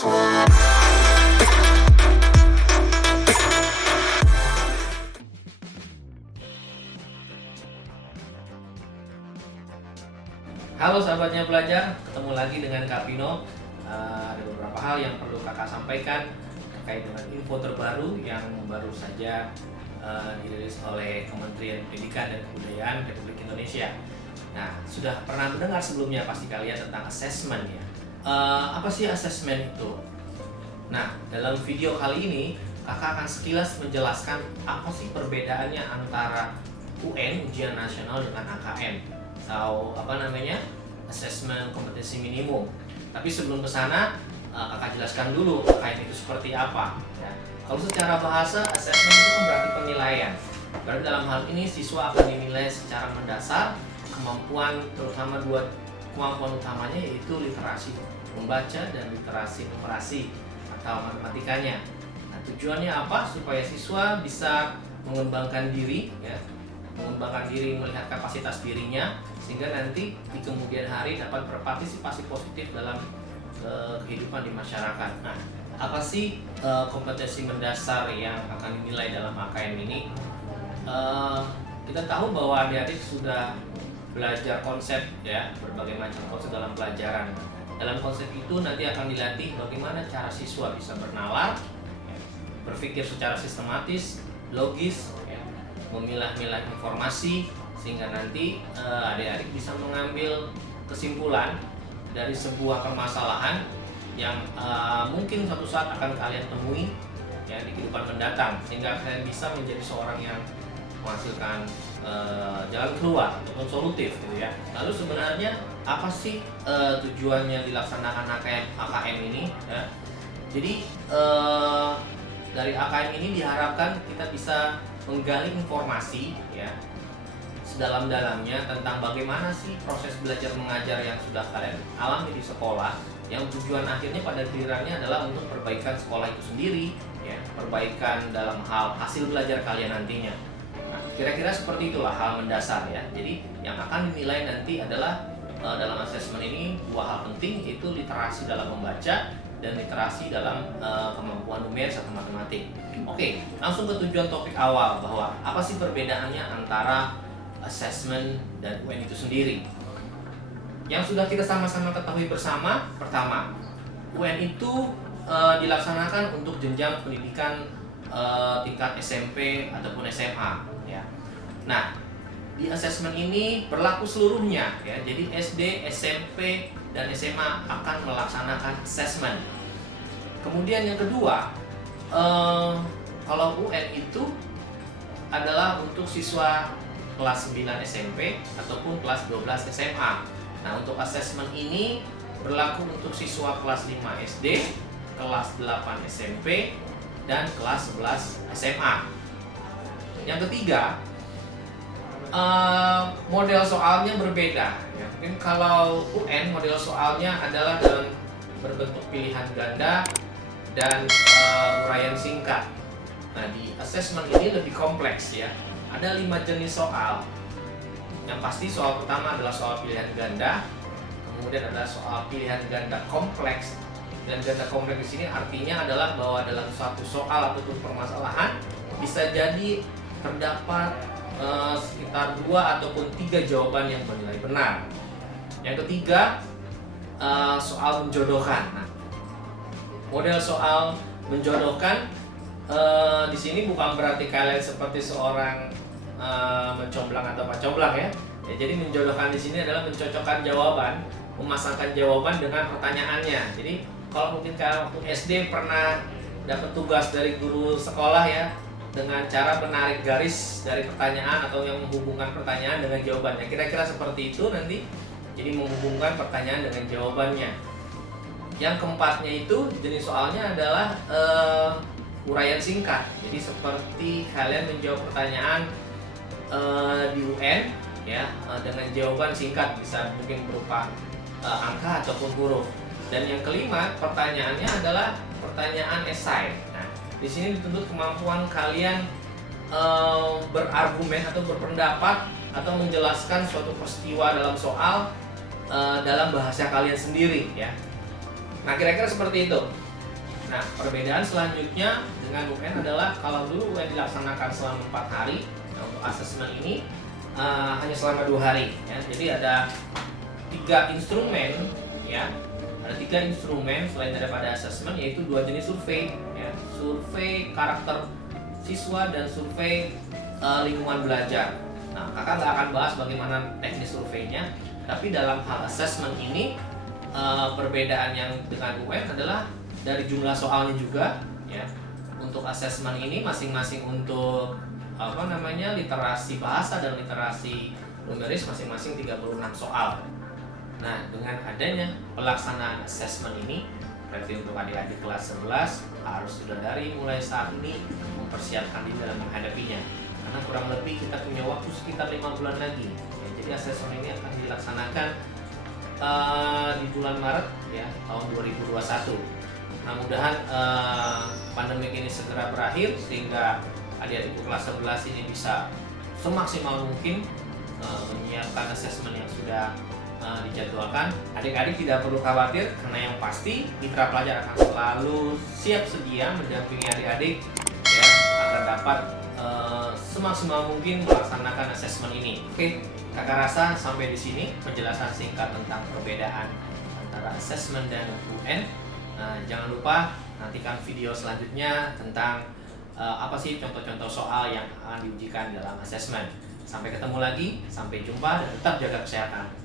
Halo sahabatnya belajar, ketemu lagi dengan Kak Pino. Ada beberapa hal yang perlu kakak sampaikan terkait dengan info terbaru yang baru saja dirilis oleh Kementerian Pendidikan dan Kebudayaan Republik Indonesia. Nah, sudah pernah mendengar sebelumnya pasti kalian tentang assessment ya. Apa sih assessment itu? Nah, dalam video kali ini kakak akan sekilas menjelaskan apa sih perbedaannya antara UN, ujian nasional, dengan AKM atau assessment kompetensi minimum. Tapi sebelum ke sana, kakak jelaskan dulu AKM itu seperti apa ya. Kalau secara bahasa, assessment itu kan berarti penilaian. Berarti dalam hal ini siswa akan dinilai secara mendasar kemampuan, terutama dua kemampuan utamanya, yaitu literasi membaca dan literasi numerasi atau matematikanya. Nah, tujuannya apa? Supaya siswa bisa mengembangkan diri ya, melihat kapasitas dirinya, sehingga nanti di kemudian hari dapat berpartisipasi positif dalam kehidupan di masyarakat. Nah, apa sih kompetensi mendasar yang akan dinilai dalam AKM ini? Kita tahu bahwa adik-adik sudah belajar konsep ya, berbagai macam konsep dalam pelajaran. Dalam konsep itu nanti akan dilatih bagaimana cara siswa bisa bernalar, berpikir secara sistematis, logis, memilah-milah informasi, sehingga nanti adik-adik bisa mengambil kesimpulan dari sebuah permasalahan yang mungkin suatu saat akan kalian temui ya di kehidupan mendatang, sehingga kalian bisa menjadi seorang yang menghasilkan jalan keluar ataupun solutif gitu ya. Lalu sebenarnya apa sih tujuannya dilaksanakan AKM ini ya? Jadi dari AKM ini diharapkan kita bisa menggali informasi ya sedalam-dalamnya tentang bagaimana sih proses belajar mengajar yang sudah kalian alami di sekolah, yang tujuan akhirnya pada gilirannya adalah untuk perbaikan sekolah itu sendiri ya, perbaikan dalam hal hasil belajar kalian nantinya. Nah, kira-kira seperti itulah hal mendasar ya. Jadi yang akan dinilai nanti adalah dalam asesmen ini dua hal penting, yaitu literasi dalam membaca dan literasi dalam kemampuan numeris atau matematik. Oke, langsung ke tujuan topik awal, bahwa apa sih perbedaannya antara assessment dan UN itu sendiri. Yang sudah kita sama-sama ketahui bersama, pertama, UN itu dilaksanakan untuk jenjang pendidikan tingkat SMP ataupun SMA ya. Nah, di assessment ini berlaku seluruhnya ya. Jadi SD, SMP, dan SMA akan melaksanakan assessment. Kemudian yang kedua, kalau UN itu adalah untuk siswa kelas 9 SMP ataupun kelas 12 SMA. Nah, untuk assessment ini berlaku untuk siswa kelas 5 SD, kelas 8 SMP, dan kelas 11 SMA. Yang ketiga, model soalnya berbeda ya. Mungkin kalau UN model soalnya adalah dalam berbentuk pilihan ganda dan uraian singkat. Nah, di assessment ini lebih kompleks ya. Ada 5 jenis soal. Yang pasti soal pertama adalah soal pilihan ganda, kemudian ada soal pilihan ganda kompleks. Dan ganda kompleks di sini artinya adalah bahwa dalam satu soal atau permasalahan bisa jadi terdapat sekitar 2 ataupun 3 jawaban yang bernilai benar. Yang ketiga, soal menjodohkan. Nah, model soal menjodohkan di sini bukan berarti kalian seperti seorang mencomblang atau pacomblang ya. Jadi menjodohkan di sini adalah mencocokkan jawaban, memasangkan jawaban dengan pertanyaannya. Jadi kalau mungkin kalian waktu SD pernah dapat tugas dari guru sekolah ya, dengan cara menarik garis dari pertanyaan atau yang menghubungkan pertanyaan dengan jawabannya. Kira-kira seperti itu nanti. Jadi menghubungkan pertanyaan dengan jawabannya. Yang keempatnya itu jenis soalnya adalah uraian singkat. Jadi seperti kalian menjawab pertanyaan di UN ya, dengan jawaban singkat, bisa mungkin berupa angka ataupun huruf. Dan yang kelima, pertanyaannya adalah pertanyaan esai. Nah, di sini dituntut kemampuan kalian berargumen atau berpendapat atau menjelaskan suatu peristiwa dalam soal dalam bahasa kalian sendiri ya. Nah, kira-kira seperti itu. Nah, perbedaan selanjutnya dengan UN adalah kalau dulu UN dilaksanakan selama 4 hari, nah untuk asesmen ini hanya selama 2 hari. Ya. Jadi ada 3 instrumen, ya, ada 3 instrumen selain daripada asesmen, yaitu 2 jenis survei, ya, survei karakter siswa dan survei lingkungan belajar. Nah, kakak nggak akan bahas bagaimana teknis surveinya, tapi dalam hal asesmen ini perbedaan yang dengan UN adalah dari jumlah soalnya juga, ya. Untuk asesmen ini masing-masing untuk literasi bahasa dan literasi numeris masing-masing 36 soal. Nah, dengan adanya pelaksanaan asesmen ini, berarti untuk adik-adik kelas 11 harus sudah dari mulai saat ini mempersiapkan diri dalam menghadapinya. Karena kurang lebih kita punya waktu sekitar 5 bulan lagi. Ya, jadi asesmen ini akan dilaksanakan di bulan Maret, ya, tahun 2021. Mudah-mudahan pandemi ini segera berakhir sehingga adik-adik kelas 11 ini bisa semaksimal mungkin menyiapkan asesmen yang sudah dijadwalkan. Adik-adik tidak perlu khawatir karena yang pasti mitra pelajar akan selalu siap sedia mendampingi adik-adik, ya, agar dapat semaksimal mungkin melaksanakan asesmen ini. Oke, kakak rasa sampai di sini penjelasan singkat tentang perbedaan antara asesmen dan UN. Jangan lupa nantikan video selanjutnya tentang apa sih contoh-contoh soal yang akan diujikan dalam asesmen. Sampai ketemu lagi, sampai jumpa dan tetap jaga kesehatan.